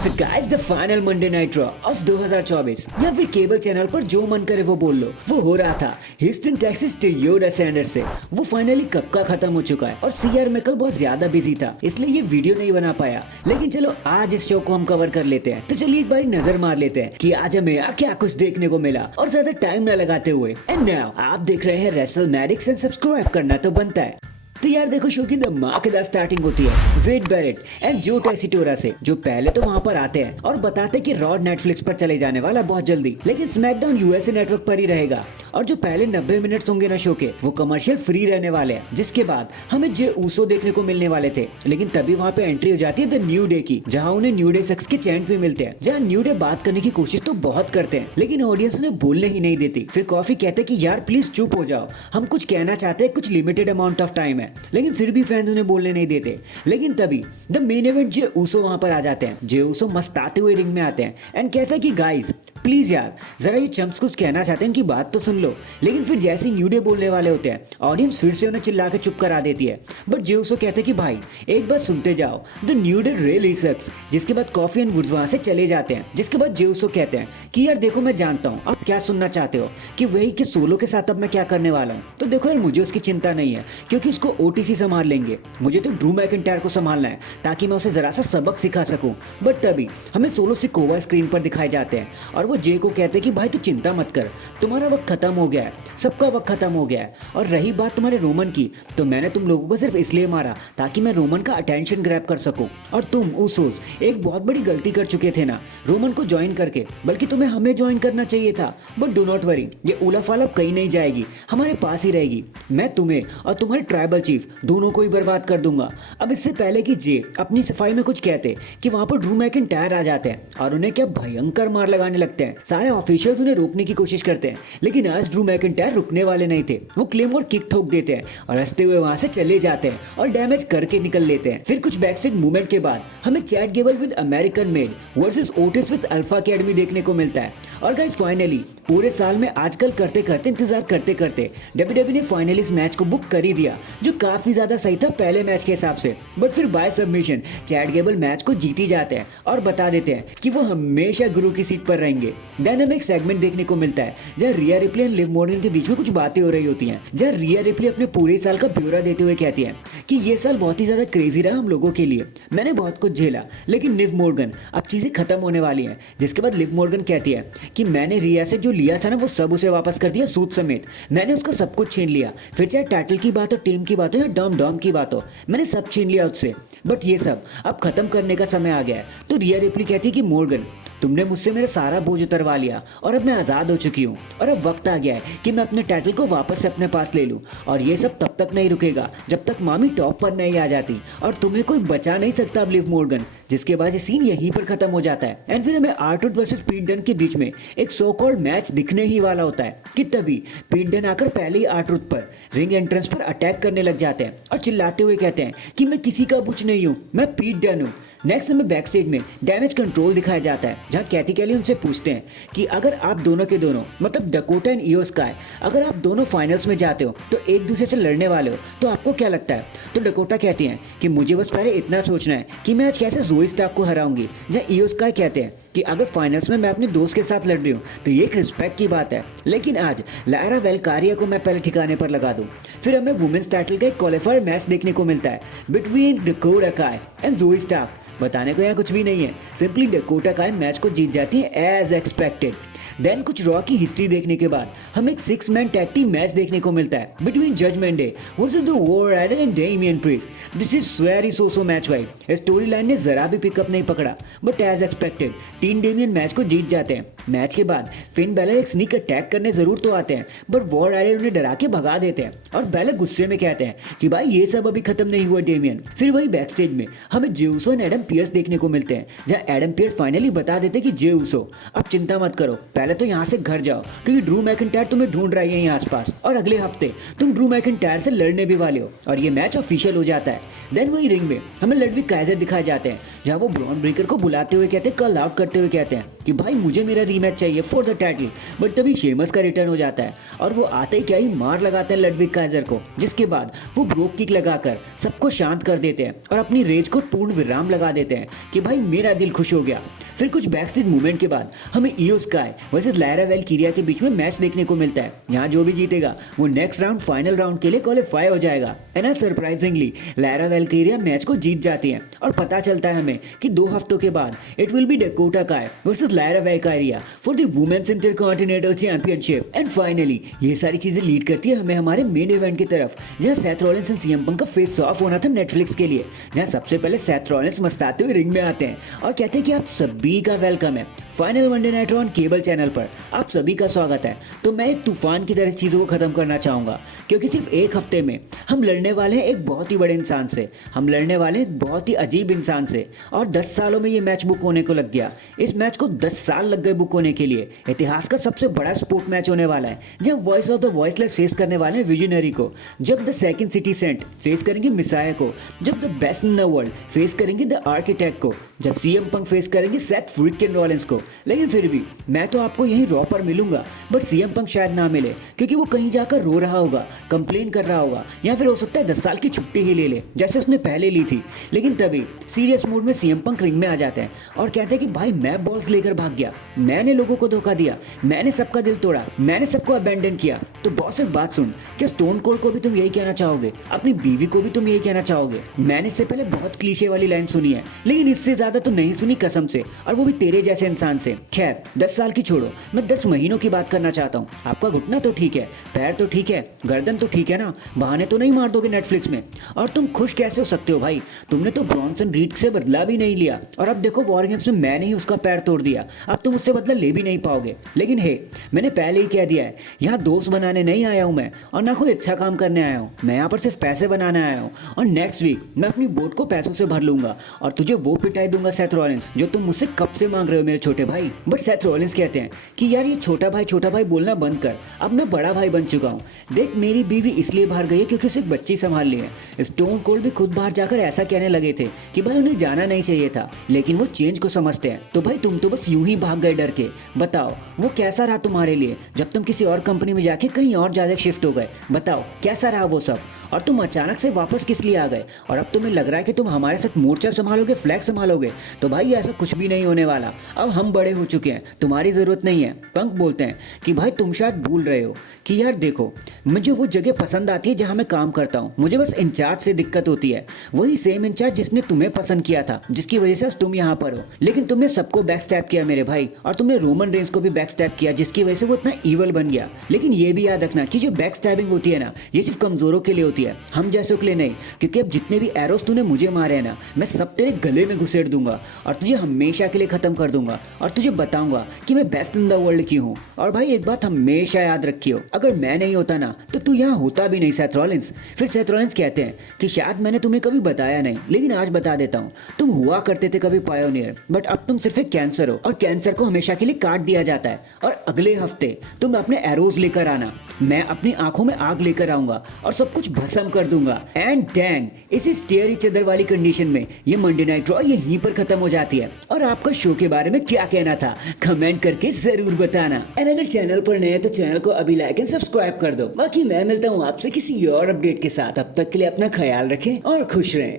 So guys, the final Monday Night Raw of 2024 या फिर cable channel पर जो मन करे वो बोल लो, वो हो रहा था ह्यूस्टन टेक्सास टोयोटा सेंडर्स से। वो फाइनली कब का खत्म हो चुका है और सीआर मैकल बहुत ज्यादा बिजी था, इसलिए ये वीडियो नहीं बना पाया। लेकिन चलो आज इस शो को हम कवर कर लेते हैं। तो चलिए एक बार नजर मार लेते हैं कि आज हमें क्या कुछ देखने को मिला और ज्यादा टाइम न लगाते हुए। एंड नाउ आप देख रहे हैं रेसलमैनिक्स एंड सब्सक्राइब करना तो बनता है। तो यार देखो, शो की धमाकेदार स्टार्टिंग होती है वेड बैरेट एंड जो टेसिटोरा से, जो पहले तो वहां पर आते हैं और बताते हैं कि रॉ नेटफ्लिक्स पर चले जाने वाला बहुत जल्दी, लेकिन स्मैकडाउन यूएसए नेटवर्क पर ही रहेगा। और जो पहले 90 मिनट्स होंगे ना शो के, वो कमर्शियल फ्री रहने वाले हैं। जिसके बाद हमें जे ऊसो देखने को मिलने वाले थे, लेकिन तभी वहां पे एंट्री हो जाती है द न्यू डे की, जहां उन्हें न्यू डे सक्स के चैंट भी मिलते हैं। जहां न्यू डे बात करने की कोशिश तो बहुत करते हैं, लेकिन ऑडियंस उन्हें बोलने ही नहीं देती। फिर कॉफी कहते कि यार प्लीज चुप हो जाओ, हम कुछ कहना चाहते हैं, कुछ लिमिटेड अमाउंट ऑफ टाइम है। लेकिन फिर भी फैंस उन्हें बोलने नहीं देते। लेकिन तभी the main event Jey Uso वहां पर आ जाते हैं। जे ऊसो मस्ताते हुए रिंग में आते हैं एंड कहते हैं कि गाइस प्लीज यार जरा ये चंप्स कुछ कहना चाहते हैं, इनकी बात तो सुन लो। लेकिन फिर जैसे ही न्यू डे बोलने वाले होते हैं, ऑडियंस फिर से उन्हें चिल्ला के चुप करा देती है। बट जे ऊसो कहते हैं कि भाई एक बात सुनते जाओ, द न्यू डे रियली सक्स। जिसके बाद कॉफी एंड वुड्स वहां से चले जाते हैं। जिसके बाद जे ऊसो कहते हैं कि यार देखो मैं जानता हूँ आप क्या सुनना चाहते हो, कि वही कि सोलो के साथ अब मैं क्या करने वाला हूँ। तो देखो यार, मुझे उसकी चिंता नहीं है, क्योंकि उसको ओटीसी संभाल लेंगे। मुझे तो ड्रू मैकिंटायर को संभालना है ताकि मैं उसे जरा सा सबक सिखा सकूं। बट तभी हमें सोलो सिकोवा स्क्रीन पर दिखाए जाते हैं और वो जे को कहते हैं कि भाई तू चिंता मत कर, तुम्हारा वक्त खत्म हो गया है, सबका वक्त खत्म हो गया है। और रही बात तुम्हारे रोमन की, तो मैंने तुम लोगों को सिर्फ इसलिए मारा ताकि मैं रोमन का अटेंशन ग्रैब कर सकूं। और तुम ऊसोस एक बहुत बड़ी गलती कर चुके थे ना रोमन को ज्वाइन करके, बल्कि तुम्हें हमें ज्वाइन करना चाहिए था। बट डू नॉट वरी, ये उलाफाल अब कहीं नहीं जाएगी, हमारे पास ही रहेगी। मैं तुम्हें और तुम्हारे ट्राइबल चीफ दोनों को ही बर्बाद कर दूंगा। अब इससे पहले कि जे अपनी सफाई में कुछ कहते कि वहां पर ड्रू मैकिंटायर आ जाते हैं और उन्हें क्या भयंकर मार लगाने लगते हैं। सारे ऑफिशियल्स उन्हें रोकने की कोशिश करते हैं, लेकिन आज ड्रू मैकिंटायर रुकने वाले नहीं थे। वो क्लेमोर किक ठोक देते हैं और हंसते हुए वहां से चले जाते हैं और डैमेज करके निकल लेते हैं। फिर कुछ बैकस्टेज मूवमेंट के बाद हमें Chad Gable with American made versus Otis with alpha academy देखने को मिलता है। और गाइस फाइनली पूरे साल में आजकल करते करते इंतजार करते करते डब्ल्यूडब्ल्यूई ने फाइनली इस मैच को बुक कर ही दिया, जो काफी ज्यादा सही था पहले मैच के हिसाब से। बट फिर by submission Chad Gable match को जीत ही जाते हैं और बता देते हैं कि वो हमेशा गुरु की सीट पर रहेंगे। देन हमें एक सेगमेंट देखने को मिलता है जहाँ रिया रिप्ले और लिव मॉर्गन के बीच में कुछ बातें हो रही होती हैं, जहाँ रिया रिप्ले अपने पूरे साल का ब्यौरा देते हुए कहती है कि ये साल बहुत ही ज्यादा क्रेजी रहा हम लोगों के लिए, मैंने बहुत कुछ झेला, लेकिन लिव मॉर्गन अब चीजें खत्म होने वाली हैं। जिसके बाद लिव मॉर्गन कहती है कि मैंने रिया से जो लिया था ना वो सब उसे वापस कर दिया, सूद समेत। मैंने उसका सब कुछ छीन लिया, फिर चाहे टाइटल की बात हो, टीम की बात हो या डॉम डॉम की बात हो, मैंने सब छीन लिया उससे। बट ये सब अब खत्म करने का समय आ गया है। तो रिया रिप्ली कहती है कि मॉर्गन तुमने मुझसे मेरा सारा बोझ उतरवा लिया और अब मैं आज़ाद हो चुकी हूँ और अब वक्त आ गया है कि मैं अपने टाइटल को वापस से अपने पास ले लूँ। और ये सब तब तक नहीं रुकेगा जब तक मामी टॉप पर नहीं आ जाती, और तुम्हें कोई बचा नहीं सकता अब लिव मॉर्गन। जिसके बाद ये सीन यहीं पर खत्म हो जाता है। एंड फिर हमें आर-ट्रूथ वर्सेस पीट डन के बीच में एक सो कॉल्ड मैच दिखने ही वाला होता है कि तभी पीट डन आकर पहले ही आर-ट्रूथ पर रिंग एंट्रेंस पर अटैक करने लग जाते हैं और चिल्लाते हुए कहते हैं कि मैं किसी का बुच नहीं हूँ, मैं पीट डन हूँ। नेक्स्ट हमें बैक स्टेज में डैमेज कंट्रोल दिखाया जाता है, जहाँ कैथी कैली उनसे पूछते हैं कि अगर आप दोनों के दोनों मतलब डकोटा एंड इयो स्काई, अगर आप दोनों फाइनल्स में जाते हो तो एक दूसरे से लड़ने वाले हो, तो आपको क्या लगता है। तो डकोटा कहती हैं कि मुझे बस पहले इतना सोचना है कि मैं आज कैसे ज़ोई स्टार्क को हराऊंगी। जहाँ इयो स्काई कहते हैं कि अगर फाइनल्स में मैं अपने दोस्त के साथ लड़ रही हूँ तो ये एक रिस्पेक्ट की बात है, लेकिन आज लायरा वेलकारिया को मैं पहले ठिकाने पर लगा दूँ। फिर हमें वुमेन्स टाइटल का एक क्वालिफायर मैच देखने को मिलता है बिटवीन डकोटा काई एंड ज़ोई स्टार्क। बताने को यहाँ कुछ भी नहीं है, सिंपली डकोटा काई मैच को जीत जाती है एज एक्सपेक्टेड। देन कुछ रॉ की हिस्ट्री देखने के बाद हमें एक 6 मैन टैग टीम मैच देखने को मिलता है between judgment day versus the war raider and Damian Priest. This is very so match wide. Story line ने जरा भी पिकअप नहीं पकड़ा, but as expected team Damian match को जीत जाते हैं। मैच के बाद फिन बैलर एक स्नीक अटैक करने जरूर तो आते हैं, बट वॉर राइडर उन्हें डरा के भगा देते हैं और बैलर गुस्से में कहते हैं कि भाई ये सब अभी खत्म नहीं हुआ डेमियन। फिर वही बैक स्टेज में हमें Jey Uso and Adam Pearce देखने को मिलते हैं, जहाँ एडम पियर्स फाइनली बता देते कि जे ऊसो अब चिंता मत करो, पहले तो यहाँ से घर जाओ क्योंकि ड्रू मैकिंटायर तुम्हें ढूंढ रही है यहाँ आसपास, और अगले हफ्ते तुम ड्रू मैकिंटायर से लड़ने भी वाले हो और ये मैच ऑफिशियल हो जाता है। देन वही रिंग में हमें लडविग काइजर दिखाए जाते हैं जहाँ वो ब्रॉन ब्रेकर को बुलाते हुए कहते हैं, कॉल आउट करते हुए कहते हैं कि भाई मुझे मेरा रीमैच चाहिए फॉर द टाइटल। बट तभी शेमस का रिटर्न हो जाता है और वो आते ही क्या ही मार लगाते हैं लडविग काइजर को, जिसके बाद वो ब्रोक किक लगाकर सबको शांत कर देते हैं और अपनी रेज को पूर्ण विराम लगा देते हैं कि भाई मेरा दिल खुश हो गया। फिर कुछ बैकस्टेज मूवमेंट के बाद हमें इयो स्काई वर्सेस लायरा वेलकिरिया के बीच में मैच देखने को मिलता है। यहाँ जो भी जीतेगा वो नेक्स्ट राउंड फाइनल राउंड के लिए क्वालिफाई हो जाएगा। एंड सरप्राइजिंगली लायरा वेलकिरिया मैच को जीत जाती है और पता चलता है हमें कि 2 हफ्तों के बाद it will be Dakota Kai versus Lyra Valkyria for the women's intercontinental championship. And finally ये सारी चीजें लीड करती है हमें हमारे मेन इवेंट की तरफ, जहाँ Seth Rollins and CM Punk का फेस ऑफ होना था नेटफ्लिक्स के लिए, जहाँ सबसे पहले सेथ रॉलिंस मस्ताते हुए रिंग में आते हैं और कहते हैं कि आप सभी का वेलकम है final Monday night on cable channel पर, आप सभी का स्वागत है। तो मैं एक तूफान की तरह चीज़ों को ख़त्म करना चाहूँगा क्योंकि सिर्फ एक हफ्ते में हम लड़ने वाले हैं एक बहुत ही बड़े इंसान से, हम लड़ने वाले हैं एक बहुत ही अजीब इंसान से, और 10 सालों में ये मैच बुक होने को लग गया। इस मैच को 10 साल लग गए बुक होने के लिए। इतिहास का सबसे बड़ा स्पोर्ट मैच होने वाला है जब voice of the voiceless face करने वाले हैं विजनरी को, जब the second city saint face करेंगे मिसाया को, जब the best in the world face करेंगे द आर्किटेक्ट को, जब सीएम पंक फेस करेंगे सेथ फ्रीकिन रॉलिंस को। लेकिन फिर भी मैं तो आपको यहीं रॉ पर मिलूंगा, बट सीएम पंक शायद ना मिले क्योंकि वो कहीं जाकर रो रहा होगा, कंप्लेन कर रहा होगा, या फिर हो सकता है 10 साल की छुट्टी ही ले ले जैसे उसने पहले ली थी। लेकिन तभी सीरियस मोड में सीएम पंक रिंग में आ जाते हैं और कहते हैं कि भाई मैं बॉल्स लेकर भाग गया, मैंने लोगों को धोखा दिया, मैंने सबका दिल तोड़ा, मैंने सबको अबेंडन किया। तो बॉस एक बात सुन, क्या स्टोन कोल्ड को भी तुम यही कहना चाहोगे? अपनी बीवी को भी तुम यही कहना चाहोगे? मैंने इससे पहले बहुत क्लीशे वाली लाइन सुनी है लेकिन इससे ज्यादा तो नहीं सुनी कसम से, और वो भी तेरे जैसे इंसान से। खैर 10 साल की छोड़ो, मैं 10 महीनों की बात करना चाहता हूँ। आपका घुटना तो ठीक है, पैर तो ठीक है, गर्दन तो ठीक है ना, बहाने तो नहीं मार दोगे नेटफ्लिक्स में? और तुम खुश कैसे हो सकते हो भाई? तुमने तो ब्रॉन्सन रीड से बदला भी नहीं लिया और अब देखो वॉर गेम्स में मैंने ही उसका पैर तोड़ दिया, अब तुम उससे बदला ले भी नहीं पाओगे। लेकिन हे, मैंने पहले ही कह दिया है यहाँ दोस्त बनाने नहीं आया हूँ मैं, और ना कोई अच्छा काम करने आया हूँ। मैं यहाँ पर सिर्फ पैसे बनाने आया हूँ और नेक्स्ट वीक मैं अपनी बोट को पैसों से भर लूंगा और तुझे वो पिटाई दूंगा सेथ रॉलिंस जो तुम मुझसे कब से मांग रहे हो मेरे छोटे भाई। बट सेथ रॉलिंस कहते हैं कि यार ये छोटा भाई बोलना बंद कर, अब मैं बड़ा भाई बन चुका हूँ। देख मेरी बीवी इसलिए बाहर गई है क्योंकि उसे एक बच्ची संभाल ली है। स्टोन कोल्ड भी खुद बाहर जाकर ऐसा कहने लगे थे कि भाई उन्हें जाना नहीं चाहिए था, लेकिन वो चेंज को समझते हैं। तो भाई तुम तो बस यूं ही भाग गए डर के। बताओ वो कैसा रहा तुम्हारे लिए जब तुम किसी और कंपनी में जाके कहीं और ज्यादा शिफ्ट हो गए? बताओ कैसा रहा वो सब? और तुम अचानक से वापस किस लिए आ गए? और अब तुम्हें लग रहा है कि तुम हमारे साथ मोर्चा संभालोगे, फ्लैग संभालोगे? तो भाई ऐसा कुछ भी नहीं होने वाला, अब हम बड़े हो चुके हैं, तुम्हारी ज़रूरत नहीं है। पंक बोलते हैं कि भाई तुम शायद भूल रहे हो कि यार देखो मुझे वो जगह पसंद आती है जहाँ मैं काम करता हूँ, मुझे बस इंचार्ज से दिक्कत होती है, वही सेम इंचार्ज जिसने तुम्हें पसंद किया था, जिसकी वजह से तुम यहाँ पर हो। लेकिन तुमने सबको बैक स्टैप किया मेरे भाई, और तुमने रोमन रेंस को भी बैक स्टैप किया जिसकी वजह से वो इतना ईवल बन गया। लेकिन ये भी याद रखना कि जो बैक स्टैबिंग होती है ना, ये सिर्फ कमजोरों के लिए होती है, हम जैसों के लिए नहीं। क्योंकि अब जितने भी एरोस तूने मुझे मारे हैं ना, मैं सब तेरे गले में घुसेड़ दूंगा और तुझे हमेशा के लिए खत्म कर दूंगा और तुझे बताऊंगा कि मैं बेस्ट इन द वर्ल्ड की हूँ। और भाई एक बात हमेशा याद रखियो, अगर मैं नहीं होता ना तो तू यहाँ होता भी नहीं सेथ रॉलिंस। फिर सेथ रॉलिंस कहते हैं कि शायद मैंने तुम्हें कभी बताया नहीं लेकिन आज बता देता हूँ, तुम हुआ करते थे कभी पायोनियर, बट अब तुम सिर्फ एक कैंसर हो और कैंसर को हमेशा के लिए काट दिया जाता है। और अगले हफ्ते तुम अपने एरोज लेकर आना, मैं अपनी आंखों में आग लेकर आऊंगा और सब कुछ भस्म कर दूंगा। एंड डैंग, इसी स्टेयर ईच अदर वाली कंडीशन में ये मंडे नाइट ड्रॉ यहीं पर खत्म हो जाती है। और आपका शो के बारे में क्या कहना था कमेंट करके जरूर बताना। एंड अगर चैनल पर नए हैं तो चैनल को अभी लाइक एंड सब्सक्राइब कर दो। बाकी मैं मिलता हूँ आपसे किसी और अपडेट के साथ, अब तक के लिए अपना ख्याल रखें और खुश रहें।